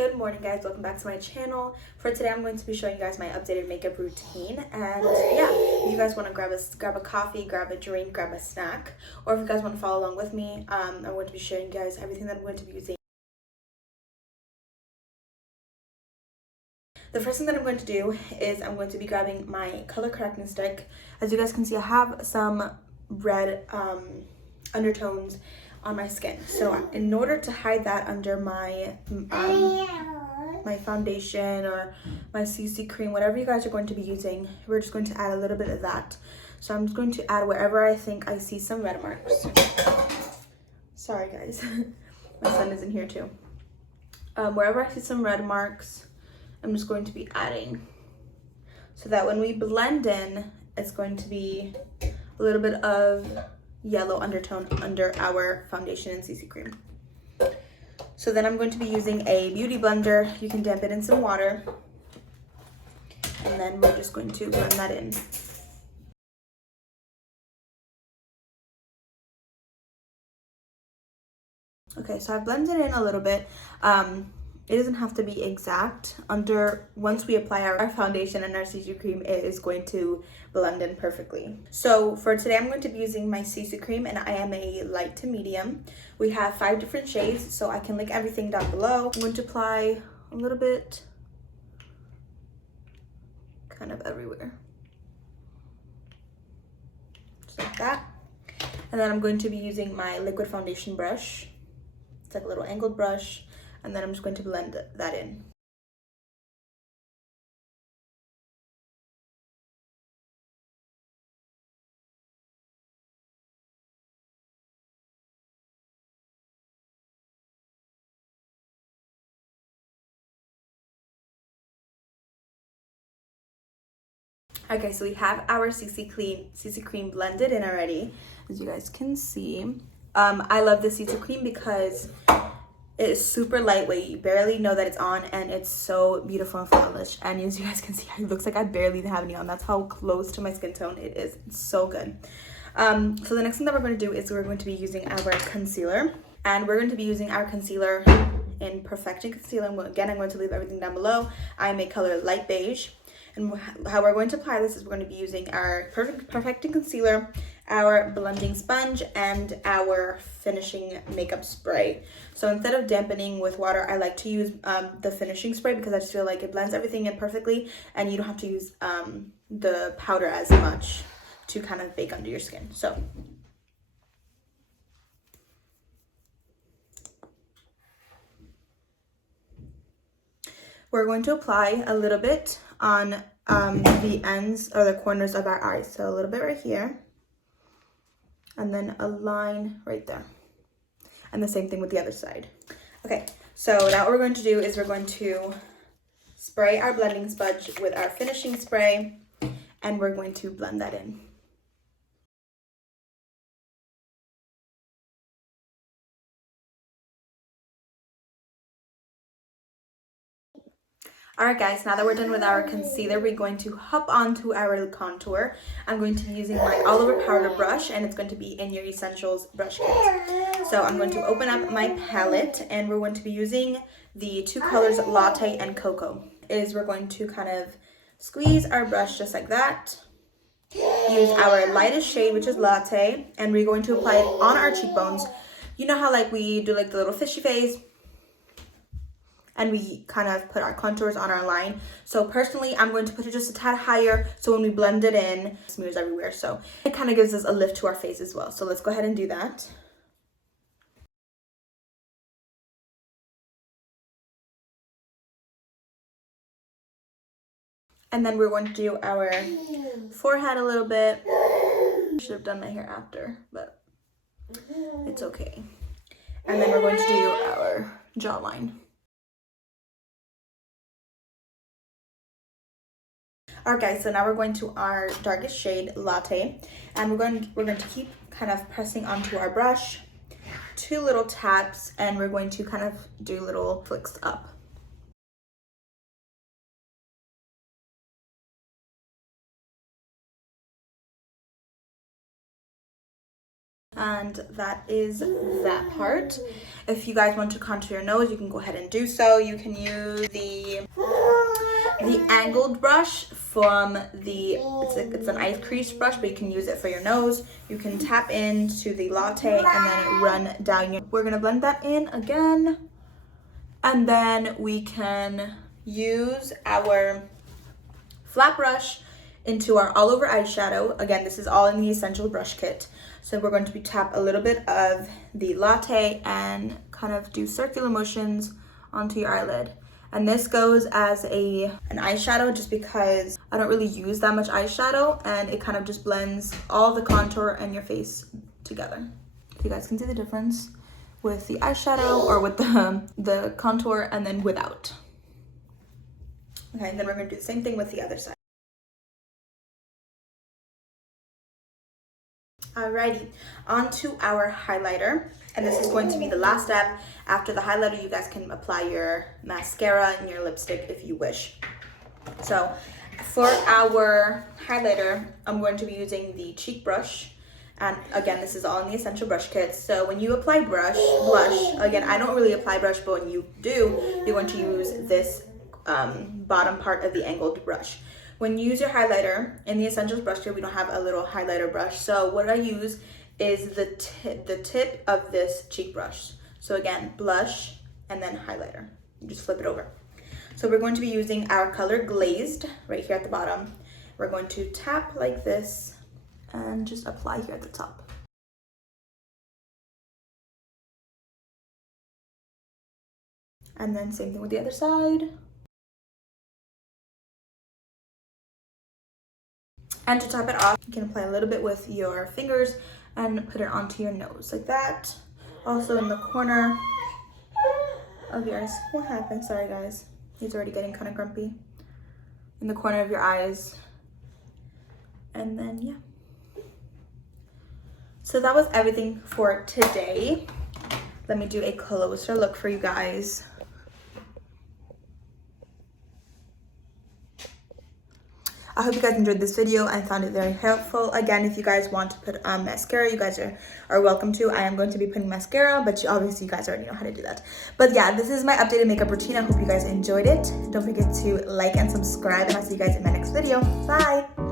Good morning, guys. Welcome back to my channel. For today, I'm going to be showing you guys my updated makeup routine. And yeah, if you guys want to grab a coffee, grab a drink, grab a snack, or if you guys want to follow along with me, I'm going to be showing you guys everything that I'm going to be using. The first thing that I'm going to do is I'm going to be grabbing my color correcting stick. As you guys can see, I have some red undertones on my skin. So in order to hide that under my my foundation or my CC cream, whatever you guys are going to be using, we're just going to add a little bit of that. So I'm just going to add wherever I think I see some red marks. Sorry guys, my son is in here too. Wherever I see some red marks, I'm just going to be adding, so that when we blend in, it's going to be a little bit of yellow undertone under our foundation and CC cream. So then I'm going to be using a beauty blender. You can dip it in some water, and then we're just going to blend that in. Okay, so I've blended in a little bit. It doesn't have to be exact. Once we apply our foundation and our CC cream, it is going to blend in perfectly. So for today, I'm going to be using my CC cream, and I am a light to medium. We have 5 different shades, so I can link everything down below. I'm going to apply a little bit, kind of everywhere, just like that. And then I'm going to be using my liquid foundation brush. It's like a little angled brush. And then I'm just going to blend that in. Okay, so we have our CC cream blended in already, as you guys can see. I love the CC cream because it is super lightweight. You barely know that it's on, and it's so beautiful and flawless. And as you guys can see, it looks like I barely have any on. That's how close to my skin tone it is. It's so good. So the next thing that we're going to do is we're going to be using our concealer. And we're going to be using our concealer in Perfecting Concealer. Again, I'm going to leave everything down below. I'm a color light beige. And how we're going to apply this is we're going to be using our Perfecting Concealer, our blending sponge, and our finishing makeup spray. So instead of dampening with water, I like to use the finishing spray because I just feel like it blends everything in perfectly, and you don't have to use the powder as much to kind of bake under your skin. So we're going to apply a little bit on the ends or the corners of our eyes. So a little bit right here, and then a line right there. And the same thing with the other side. Okay, so now what we're going to do is we're going to spray our blending sponge with our finishing spray, and we're going to blend that in. Alright guys, now that we're done with our concealer, we're going to hop onto our contour. I'm going to be using my all over powder brush, and it's going to be in your Essentials brush kit. So I'm going to open up my palette, and we're going to be using the 2 colors Latte and Cocoa. We're going to kind of squeeze our brush just like that. Use our lightest shade, which is Latte, and we're going to apply it on our cheekbones. You know how like we do like the little fishy face, and we kind of put our contours on our line. So personally, I'm going to put it just a tad higher, so when we blend it in, it smears everywhere. So it kind of gives us a lift to our face as well. So let's go ahead and do that. And then we're going to do our forehead a little bit. I should have done my hair after, but it's okay. And then we're going to do our jawline. Alright guys, so now we're going to our darkest shade, Latte, and we're going to keep kind of pressing onto our brush, 2 little taps, and we're going to kind of do little flicks up. And that is that part. If you guys want to contour your nose, you can go ahead and do so. You can use the angled brush from it's an ice crease brush, but you can use it for your nose. You can tap into the latte and then run down your. We're gonna blend that in again, and then we can use our flat brush into our all over eyeshadow. Again, this is all in the Essential Brush Kit. So we're going to tap a little bit of the latte and kind of do circular motions onto your eyelid. And this goes as an eyeshadow just because I don't really use that much eyeshadow, and it kind of just blends all the contour and your face together. If you guys can see the difference with the eyeshadow or with the contour and then without. Okay, and then we're gonna do the same thing with the other side. Alrighty, on to our highlighter, and this is going to be the last step. After the highlighter, you guys can apply your mascara and your lipstick if you wish. So for our highlighter, I'm going to be using the cheek brush, and again, this is all in the Essential Brush Kit. So when you apply blush, again, I don't really apply brush, but when you do, you're going to use this bottom part of the angled brush. When you use your highlighter in the Essentials Brush Kit, we don't have a little highlighter brush. So what I use is the tip of this cheek brush. So again, blush and then highlighter. You just flip it over. So we're going to be using our color Glazed right here at the bottom. We're going to tap like this and just apply here at the top. And then same thing with the other side. And to top it off, you can apply a little bit with your fingers and put it onto your nose like that. Also in the corner of your eyes. What happened? Sorry guys. He's already getting kind of grumpy. In the corner of your eyes. And then yeah. So that was everything for today. Let me do a closer look for you guys. I hope you guys enjoyed this video. I found it very helpful. Again, if you guys want to put mascara, you guys are welcome to. I am going to be putting mascara, but obviously you guys already know how to do that. But yeah, this is my updated makeup routine. I hope you guys enjoyed it. Don't forget to like and subscribe, and I'll see you guys in my next video. Bye!